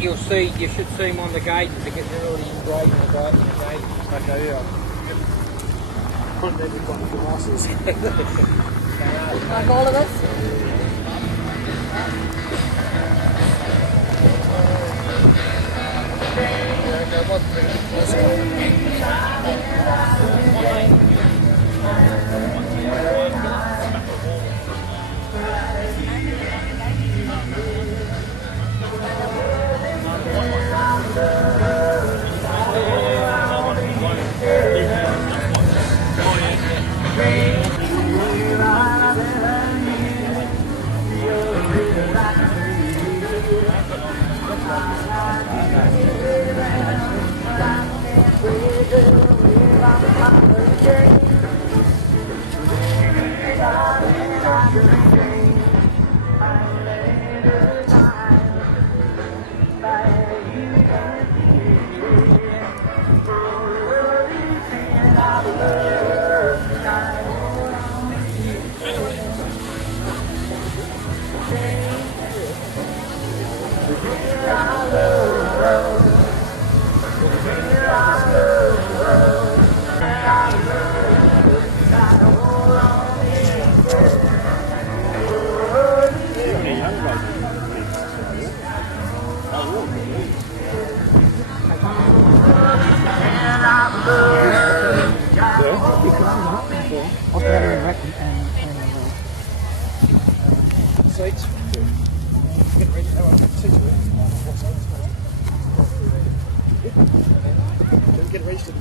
you should see them on the guidance because they're already engraved in the guidance. Okay, yeah. Put everybody for glasses. Like all of us? Seats. Get registered.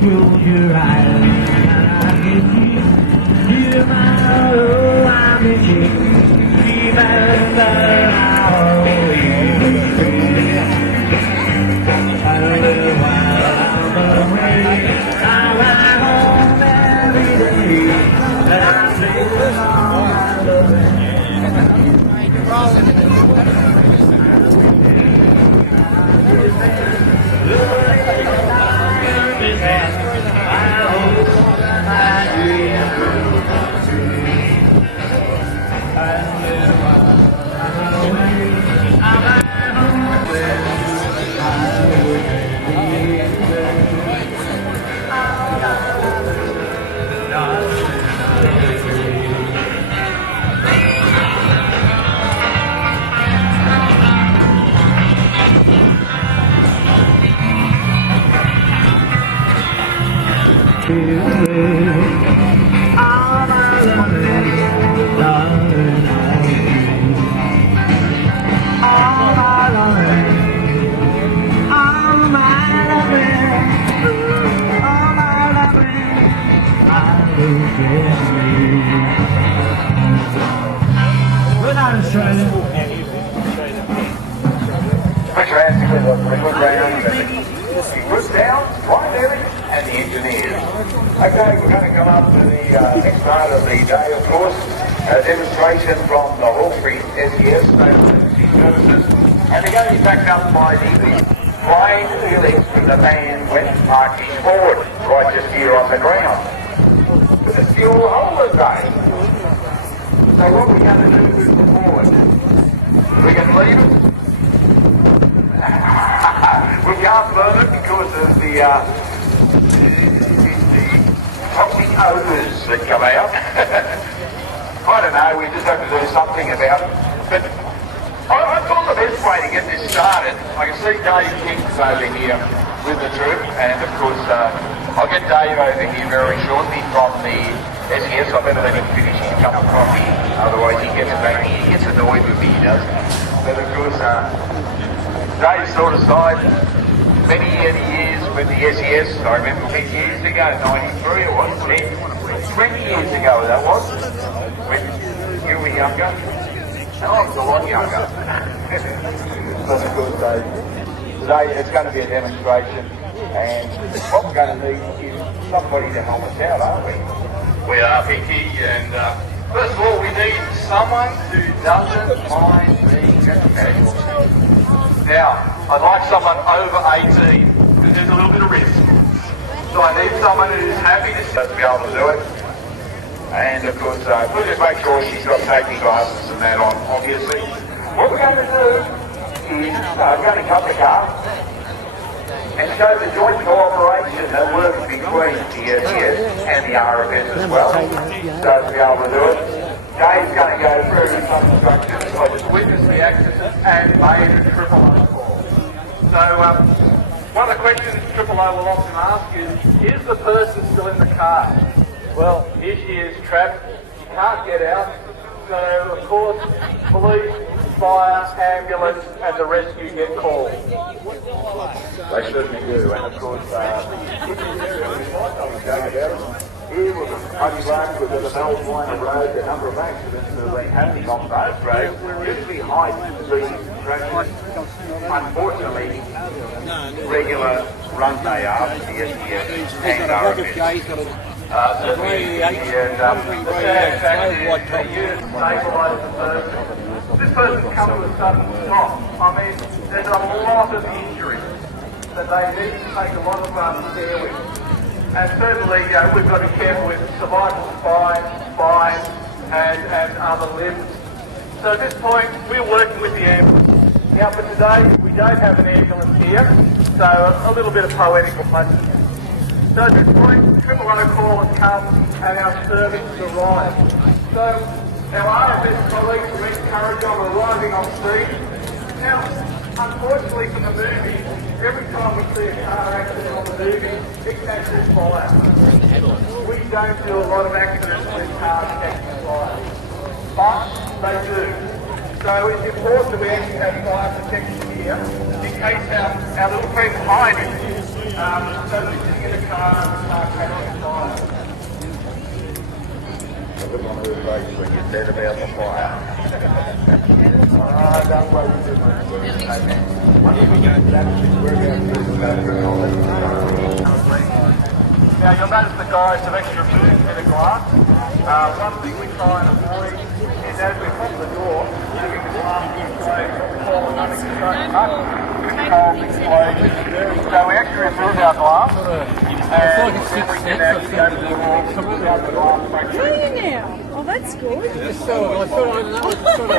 Close your eyes and I'll get you. You're my oh, I'm itching. Remember how you a little while I'm away. I ride home every day, and I think all my loving. All my basically look for a good round. The good down, right Eric, and the engineers. Okay, we're going to come up to the next part of the day, of course. A demonstration from the Hawkesbury SES services. And they're going to be backed up by the flying helix from the band went marching forward, right just here on the ground. It's the All Holden Day. So what we're going to do moving forward, we can leave it. We can't burn it because of the toxic odours that come out. I don't know, we just have to do something about it. But I thought the best way to get this started, I can see Dave King's over here with the troop, and of course I'll get Dave over here very shortly from the SES. I better let him finish his cup of coffee, otherwise he gets annoyed with me, he does. But of course, Dave sort of side many years with the SES. I remember 10 years ago, 93 it was, 20 years ago that was, when you were younger, and I was a lot younger. But of course, today it's going to be a demonstration, and what we're going to need is somebody to help us out, aren't we? We are, Vicky, and first of all we need someone who doesn't mind being a casualty. Now, I'd like someone over 18, because there's a little bit of risk. So I need someone who's happy to be able to do it. And of course, we'll just make sure she's got safety glasses and that on, obviously. What we're going to do is we're going to cut the car and show the joint cooperation that works between the SES and the RFS as well. So to be able to do it, Dave's going to go through some instructions. I just witnessed the accident and made a triple O call. So one of the questions triple O will often ask is the person still in the car? Well, here she is trapped, she can't get out, so of course police, fire, ambulance and the rescue get called. They certainly do, and of course, here was a muddy road with the Melbourne line of road, a number of accidents that have been happening on those roads, usually high-speed crashes. Unfortunately, regular run they are with the SES and RFS. Certainly, and the sad fact is that you stabilise the person. This person's come to a sudden stop. I mean, there's a lot of injuries that they need to take a lot of care with. And certainly, we've got to be careful with cervical spine, and other limbs. So at this point, we're working with the ambulance. Now for today, we don't have an ambulance here, so a little bit of poetical punches. So at this point, triple O call has come and our service has arrived. So our RFS colleagues from East Courage are arriving on scene. Now, unfortunately for the movie, every time we see a car accident on the movie, it catches fire. We don't do a lot of accidents when cars catch fire, but they do. So it's important that we actually have fire protection here in case our little friend's hiding. So that we can get a car and the car catches fire. I look on her face when you said about the fire. Don't worry too much. Now you'll notice the guys have extra bit of glass. One thing we try and avoid is as we pop the door, having the glass fall under cold explosion. So we actually remove our glass and then we can actually open the door, shut the glass. Really now? Oh, that's good. Just so I thought I know it's sort of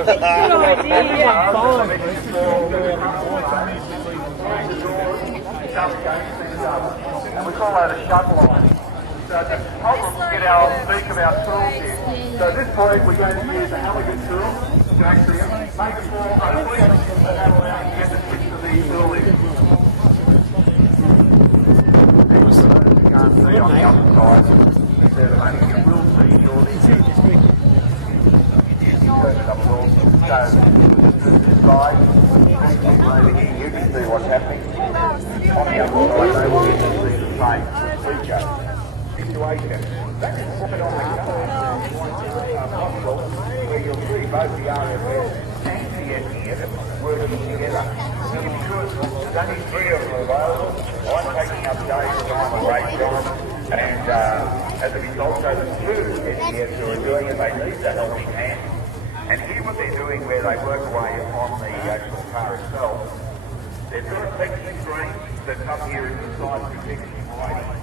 Good idea. And we call that a shut line. So just help us get our beak of our tools here. So at this point we're going to use a elegant tool to actually make it fall open and that will allow you to get the switch to the tool in. You can't see on the other side. Instead of only you will see shortly. Turn it up a little. So this side, over here, you can see what's happening. On the other side, they will get to see the same feature. Situation. That is put it on the car. Where you'll see both the RFS and the SES working together. good. There's only 3 of them available. I'm taking up days time away from and as a result, so the 2 engineers who are doing it, they need the helping hand. And here what they're doing where they work away on the actual car itself, they've got a section screen that's up here inside the protection lighting.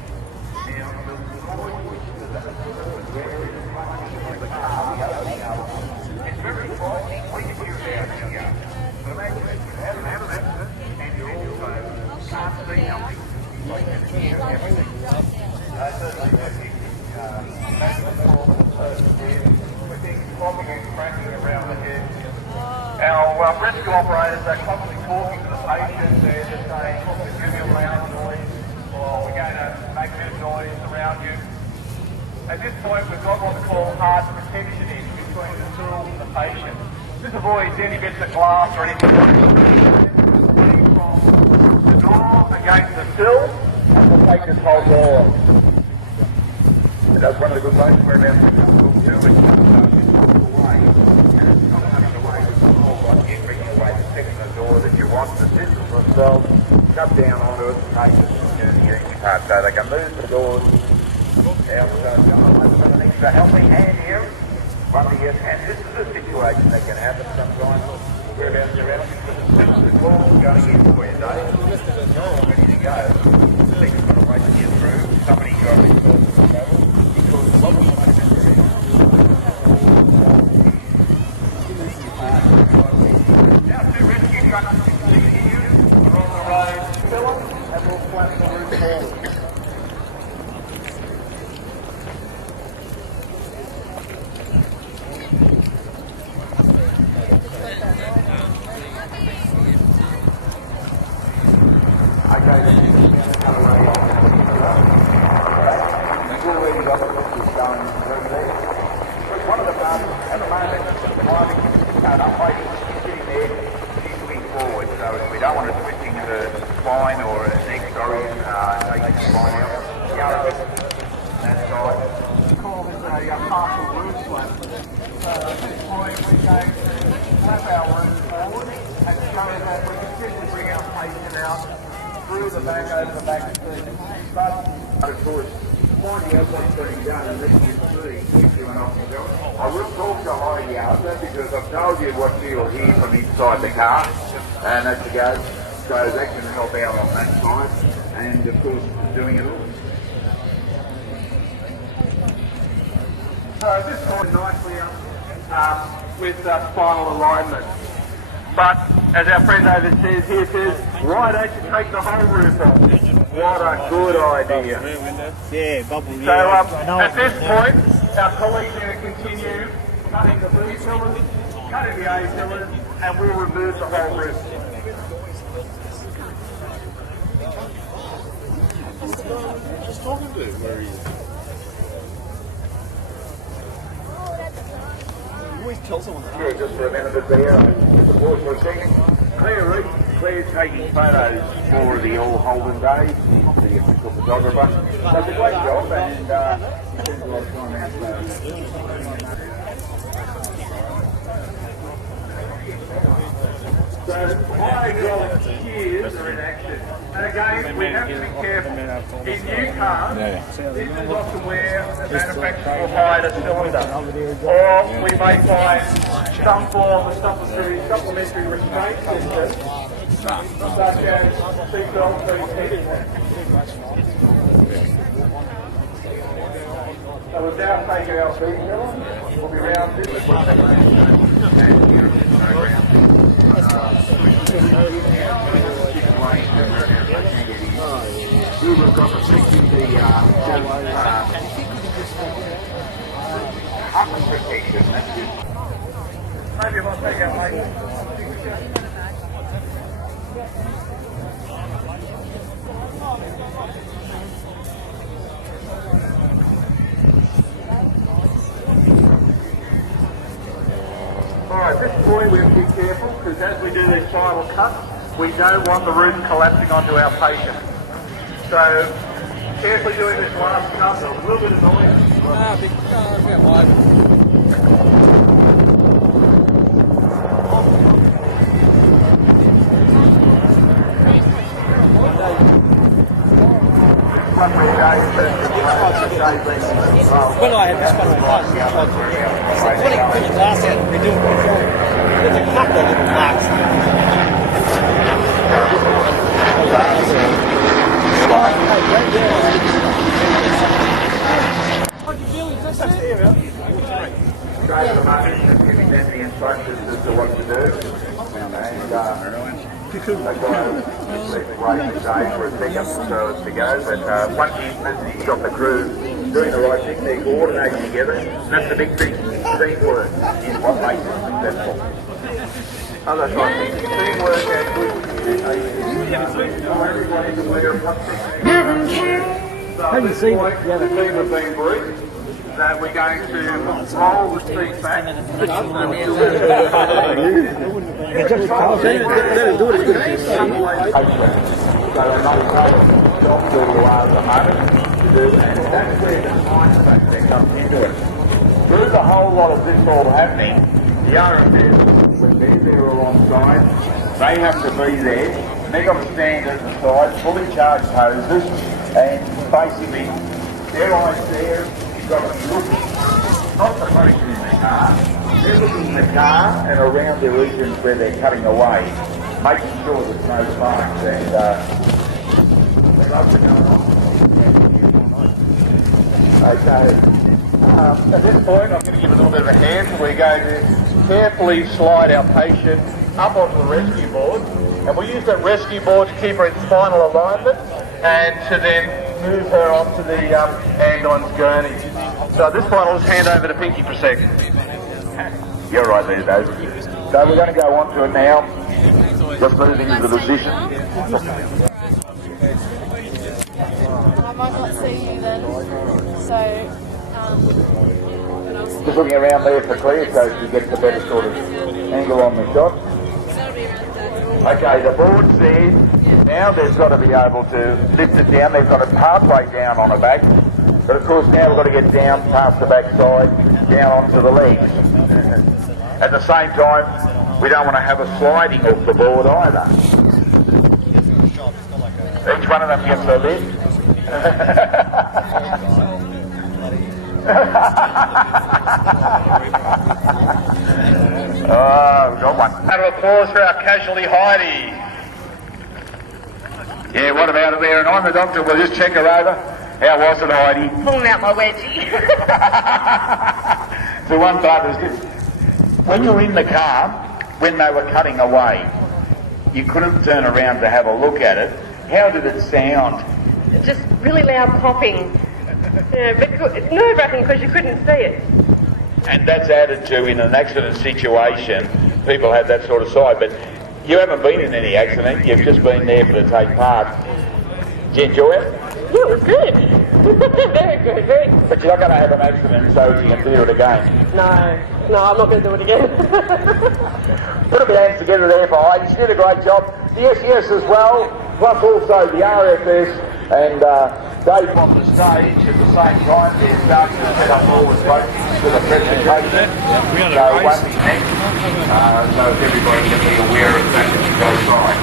Now, the noise which is where the car opening up, it's very frightening. We can hear it out here. But imagine if you have an accident and you also can't see nothing. Like you can hear everything. With things popping and cracking around the head. Our rescue operators are constantly talking to the patient. They're just saying, look, there's going to be a loud noise, or we're going to make a bit of noise around you. At this point, we've got what we call hard protection in between the tool and the patient. This avoids any bits of glass or anything from the door against the sill, and we'll take this whole door. And that's one of the good ways we're about to do it. It's not away. And it's not coming away with the whole lot. You bring away the section of the door that you want. The systems themselves come down onto it and take it to the easy part. So they can move the doors out. So an extra helping hand here. One thing is, and this is a situation that can happen sometimes. We're about to get out because the wall's going in for you, Dave. You're all ready to go. The thing's got to wait to get through. Somebody got to resource the travel. Because what we want to do is now 2 rescue trucks you can see here are on the road. Fill them and we'll flash the roof forward. One of the parts, at the moment, driving, sitting there, she's looking forward, so we don't want to switch into the spine or an X-Orient, taking the spine out. The other, that side. We call this a partial roof flap. So at this point, we go to flap our roof forward and show that we can simply bring our patient out through the back over the back seat. But of course, finding out what's being done and letting you see keeps you an option going. I will talk to Heidi after because I've told you what you'll hear from inside the car, and that's the go. So that can help out on that side, and of course doing it all. So this point nicely up with spinal alignment. But as our friend over says here, says, why don't you take the whole roof off? What a good idea. Yeah, bubble. So at this point, our colleagues are going to continue cutting the B pillars, cutting the A pillars, and we'll remove the whole roof. Just talking to him where he is. You always tell someone that. Yeah, just for a minute there. Pause for a second. Claire's taking photos for the All Holden days. The official photographer. Does a great job and spends a lot of time out there. So hydraulic shears are in action. And again, we have to be careful. In new cars, this is often where the manufacturer will hide a cylinder. Or we may find some form of supplementary restraint system, such as seatbelt seat. So we've now taken our seat pillar. We'll be round this. We've got the 60 upper protection. That's it. Maybe if I take out my... Alright, at this point we have to be careful because as we do these final cuts, we don't want the roof collapsing onto our patient. So, carefully doing this last cut, there's a little bit of noise. When I had this one on bus, I said, put your glass out and redo it before. There's a couple of little marks. Straight to the money and giving them the instructions as to what to do. And they've got to leave the great exchange for a second so as to go. But once you've got the crew doing the right thing, they're coordinating together. And that's the big thing. Teamwork is what makes it successful. Oh, that's right. Teamwork and good communication. Everybody's aware of what things. Have you seen it? Yeah, the team have been briefed that we're going to roll the seat back. That's where the science factor comes into it. There's a whole lot of this all happening. The RFS, when they're there or on site, they have to be there. They've got to stand at the side, fully charged hoses, and basically their eyes there. Got to be looking, not the person in the car, they're looking in the car and around the regions where they're cutting away, making sure there's no sparks and they love to go on. Okay. At this point I'm going to give a little bit of a hand. We're going to carefully slide our patient up onto the rescue board, and we use that rescue board to keep her in spinal alignment and to then move her onto the ambulance gurney. So at this point I'll just hand over to Pinky for a second. You're right there, Dave. So we're going to go on to it now. Just moving into the position. I might not see you then. So, Just looking around there for clear so she gets a better sort of angle on the shot. Okay, the board's there. Now they've got to be able to lift it down. They've got it halfway down on the back. But of course now we've got to get down past the back side, down onto the legs. At the same time, we don't want to have a sliding off the board either. Each one of them gets a lift. Oh, we've got one. Round of applause for our casualty Heidi. Yeah, what about her there? And I'm the doctor, we'll just check her over. How was it, Heidi? Pulling out my wedgie. So one part is this. When you were in the car, when they were cutting away, you couldn't turn around to have a look at it. How did it sound? Just really loud popping. Yeah, but it's nerve-wracking because you couldn't see it. And that's added to, in an accident situation, people have that sort of side. But you haven't been in any accident, you've just been there to take part. Did you enjoy it? Yeah, it was good. Very good, very good. But you're not going to have an accident so you can do it again. No, I'm not going to do it again. Put a bit of hands together there for Heidi. She did a great job. The SES as well, plus also the RFS and Dave on the stage at the same time. They're starting to set up forward approaches to the presentation. So one thing next, so everybody can be aware of that as it goes by.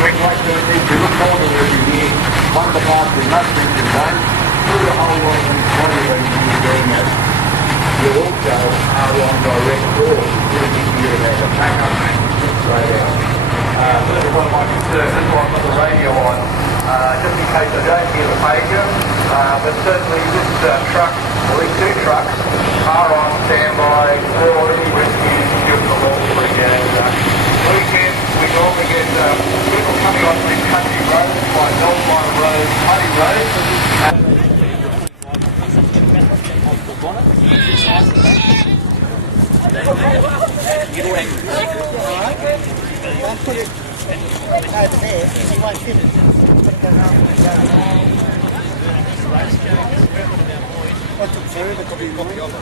We look forward to every year. One of the parts we must mention though, through the whole lot of these projects you're doing it, you also are on direct calls. Really big year about the backup maintenance straight out. This is one of my concerns. That's why I've got the radio on, just in case I don't hear the pager. But certainly this truck, or these two trucks, are on standby for any rescues during the long weekend. Weekend, we normally get people coming on these country roads, like Belfire Road, Muddy Road. Put it over there, he won't fit it. Put it I took two, there could be a copy of it.